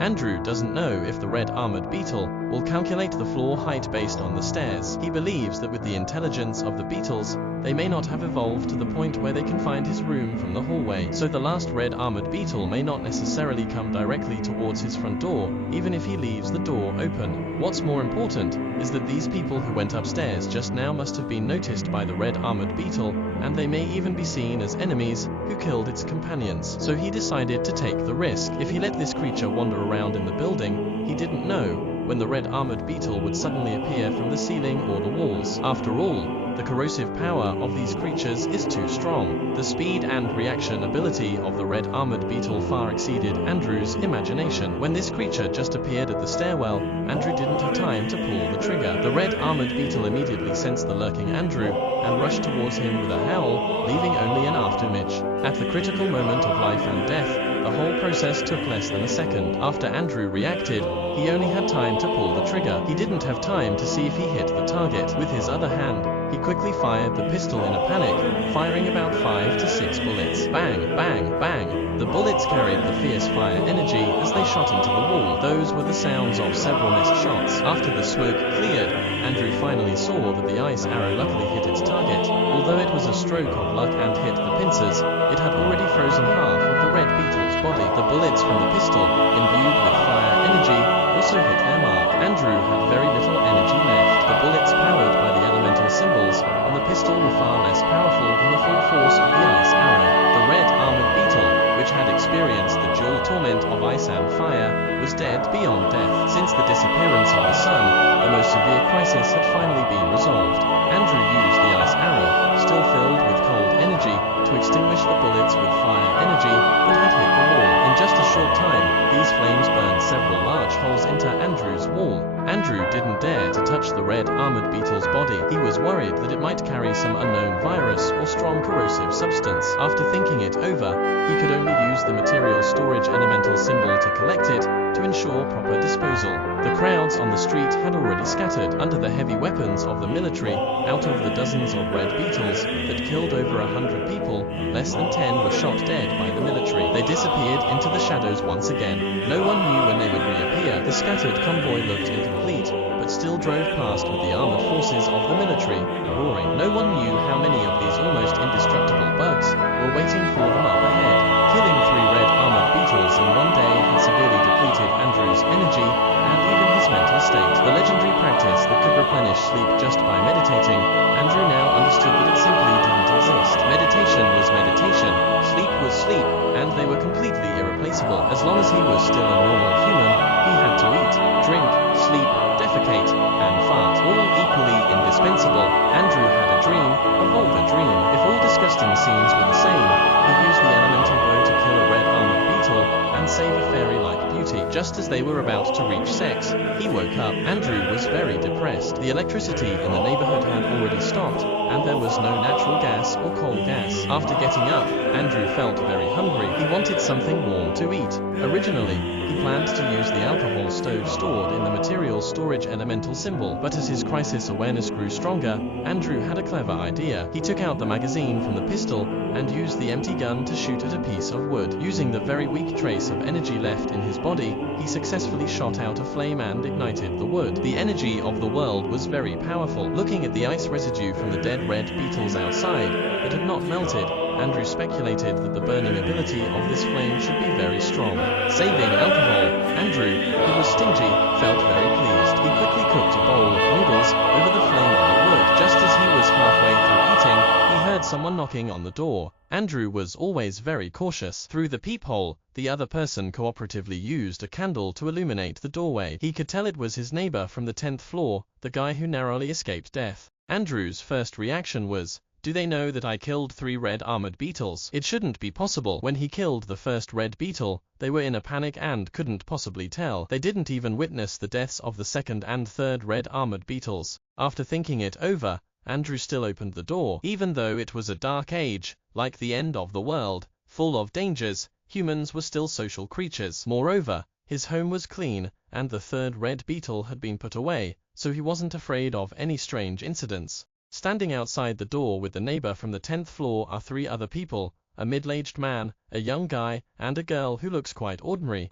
Andrew doesn't know if the red armored beetle will calculate the floor height based on the stairs. He believes that with the intelligence of the beetles, they may not have evolved to the point where they can find his room from the hallway, so the last red armored beetle may not necessarily come directly towards his front door, even if he leaves the door open. What's more important is that these people who went upstairs just now must have been noticed by the red armored beetle, and they may even be seen as enemies who killed its companions. So he decided to take the risk. If he let this creature wander around in the building, he didn't know when the red armored beetle would suddenly appear from the ceiling or the walls. After all, the corrosive power of these creatures is too strong. The speed and reaction ability of the red armored beetle far exceeded Andrew's imagination. When this creature just appeared at the stairwell, Andrew didn't have time to pull the trigger. The red armored beetle immediately sensed the lurking Andrew and rushed towards him with a howl, leaving only an afterimage. At the critical moment of life and death, the whole process took less than a second. After Andrew reacted, he only had time to pull the trigger. He didn't have time to see if he hit the target. With his other hand, he quickly fired the pistol in a panic, firing about 5 to 6 bullets. Bang, bang, bang. The bullets carried the fierce fire energy as they shot into the wall. Those were the sounds of several missed shots. After the smoke cleared, Andrew finally saw that the ice arrow luckily hit its target. Although it was a stroke of luck and hit the pincers, it had already frozen half of the red beetle's body. The bullets from the pistol, imbued with fire energy, also hit their mark. Andrew had very little energy left. The bullets powered by the elemental symbols on the pistol were far less powerful than the full force of the ice arrow. The red armored beetle, which had experienced the dual torment of ice and fire, was dead beyond death. Since the disappearance of the sun, the most severe crisis had finally been resolved. Andrew used the ice arrow, still filled with cold energy, to extinguish the bullets with fire energy that had hit the wall. In just a short time, these flames burned several large holes into Andrew's wall. Andrew didn't dare to touch the red armored beetle's body. He was worried that it might carry some unknown virus or strong corrosive substance. After thinking it over, he could only use the material storage elemental symbol to collect it, to ensure proper disposal. The crowds on the street had already scattered under the heavy weapons of the military. Out of the dozens of red beetles that killed over 100 people, less than 10 were shot dead by the military. They disappeared into the shadows once again. No one knew when they would reappear. The scattered convoy looked incomplete, but still drove past with the armored forces of the military, roaring. No one knew how many of these almost indestructible bugs were waiting for them up ahead. Killing 3 red armored beetles in one day had severely depleted Andrew's energy and even his mental state. The legendary practice that could replenish sleep just by meditating, Andrew now understood that it simply didn't exist. Meditation was meditation, sleep was sleep, and they were completely irreplaceable. As long as he was still a normal human, he had to eat, drink, sleep, defecate, and fart, all equally indispensable. Andrew had a dream, a vulgar dream. If all disgusting scenes were the same, he used the elemental bow to kill a red armored beetle and save a fairy-like beauty. Just as they were about to reach sex, he woke up. Andrew was very depressed. The electricity in the neighborhood had already stopped, and there was no natural gas or coal gas. After getting up, Andrew felt very hungry. He wanted something warm to eat. Originally, he planned to use the alcohol stove stored in the material storage elemental symbol, but as his crisis awareness grew stronger, Andrew had a clever idea. He took out the magazine from the pistol and used the empty gun to shoot at a piece of wood. Using the very weak trace of energy left in his body, he successfully shot out a flame and ignited the wood. The energy of the world was very powerful. Looking at the ice residue from the dead red beetles outside that had not melted, Andrew speculated that the burning ability of this flame should be very strong. Saving alcohol, Andrew, who was stingy, felt very pleased. He quickly cooked a bowl of noodles over the flame of the wood. Just as he was halfway through eating, he heard someone knocking on the door. Andrew was always very cautious. Through the peephole, the other person cooperatively used a candle to illuminate the doorway. He could tell it was his neighbor from the 10th floor, the guy who narrowly escaped death. Andrew's first reaction was, "Do they know that I killed 3 red armored beetles? It shouldn't be possible." When he killed the first red beetle, they were in a panic and couldn't possibly tell. They didn't even witness the deaths of the second and third red armored beetles. After thinking it over, Andrew still opened the door. Even though it was a dark age, like the end of the world, full of dangers, humans were still social creatures. Moreover, his home was clean, and the third red beetle had been put away, so he wasn't afraid of any strange incidents. Standing outside the door with the neighbor from the 10th floor are 3 other people, a middle-aged man, a young guy, and a girl who looks quite ordinary.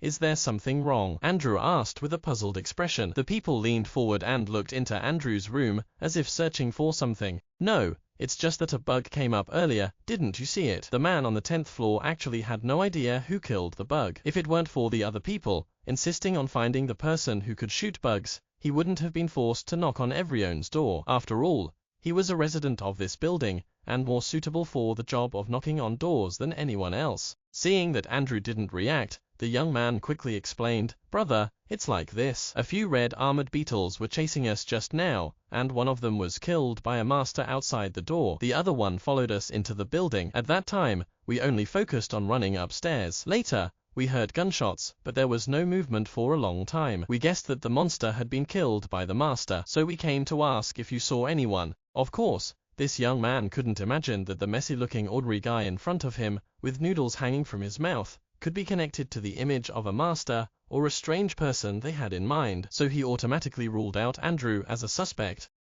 Is there something wrong? Andrew asked with a puzzled expression. The people leaned forward and looked into Andrew's room, as if searching for something. No, it's just that a bug came up earlier, didn't you see it? The man on the 10th floor actually had no idea who killed the bug. If it weren't for the other people insisting on finding the person who could shoot bugs, he wouldn't have been forced to knock on everyone's door. After all, he was a resident of this building, and more suitable for the job of knocking on doors than anyone else. Seeing that Andrew didn't react, the young man quickly explained, "Brother, it's like this. A few red armored beetles were chasing us just now, and one of them was killed by a master outside the door. The other one followed us into the building. At that time, we only focused on running upstairs. Later, we heard gunshots, but there was no movement for a long time. We guessed that the monster had been killed by the master, so we came to ask if you saw anyone." Of course, this young man couldn't imagine that the messy-looking ordinary guy in front of him, with noodles hanging from his mouth, could be connected to the image of a master or a strange person they had in mind, so he automatically ruled out Andrew as a suspect.